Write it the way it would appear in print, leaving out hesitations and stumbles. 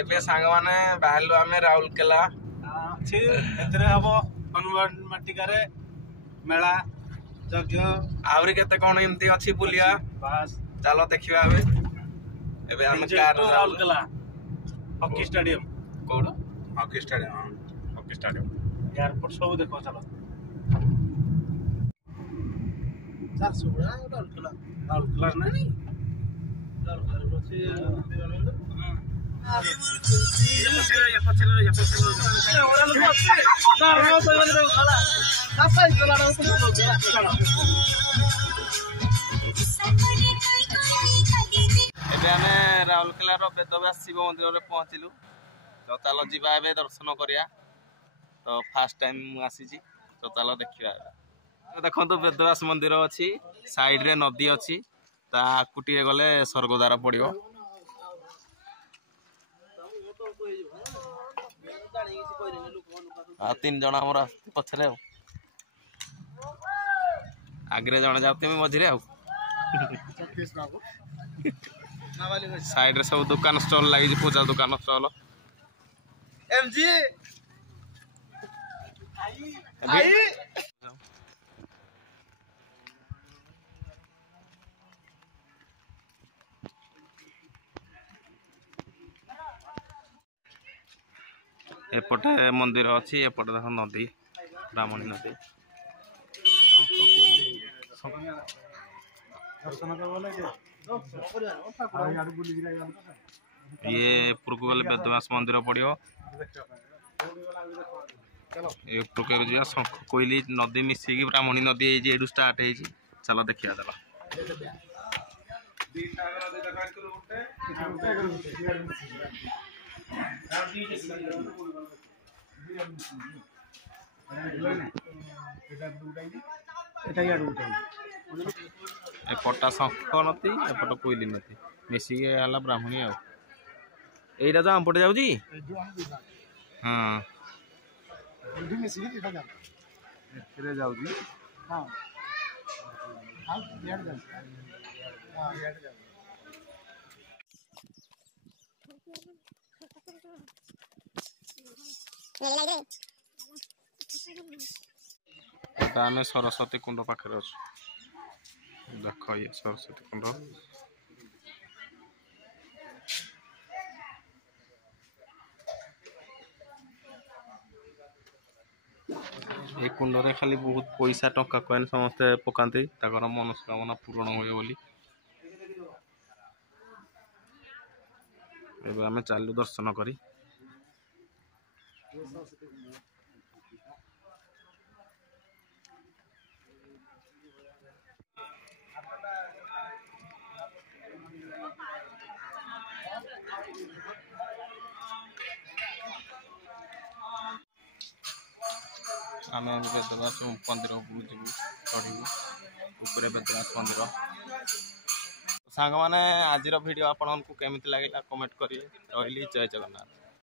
एबे सांग माने बाहरलु आमे राउरकेला अछि एतरे हबो हनुमान माटिकारे मेला यज्ञ आवरी केते कोन एमती अछि बुलिया बस चलो देखिबा एबे हम car Rourkela hockey stadium code hockey stadium airport सब देखो चलो सर सुबह राउरकेला नहीं राउरकेला एबे हमें राउरकेला रो बेदव्यास शिव मंदिर रे पहुंचिलु तो चलो जीवा एबे दर्शन करिया तो फर्स्ट टाइम आसी छी तो चलो देखिबा देखो तो बेदव्यास मंदिर अछि साइड रे नदी अछि ता कुटिए गले स्वर्गद्वार पड़ियो तीन जन हमर पछरे आगरे जन जाउते मी मझिरे साइड रे सब दुकान स्टॉल लागि पूजा दुकान स्टॉल एमजी आई एपटे मंदिर अच्छी एपटे देख नदी ब्राह्मणी नदी ये उपरको गले बेदव्यास मंदिर पड़ो ये शंख कोइली नदी मिसिकी ब्राह्मणी नदी एडू स्टार्ट है चलो देखिया चलो एपटा शंख नदी एपट कोइली नदी मिसिकी आला ब्राह्मणी आईटा जो आमपटे जाऊँगी हाँ आम सरस्वती कुंड पाखे अच्छे देख ये सरस्वती कुंड ये कुंड रे खाली बहुत पैसा टंका कॉइन समस्ते पकाती ताकर मनोकामना पूर्ण हुए बोली एबे आमे चालू दर्शन करी आम बेदव्यास मंदिर उपरू चढ़ू ऊपर बेदव्यास मंदिर सांग मैंने आज वीडियो आपको केमी लगे कमेंट करें रही जय जगन्नाथ।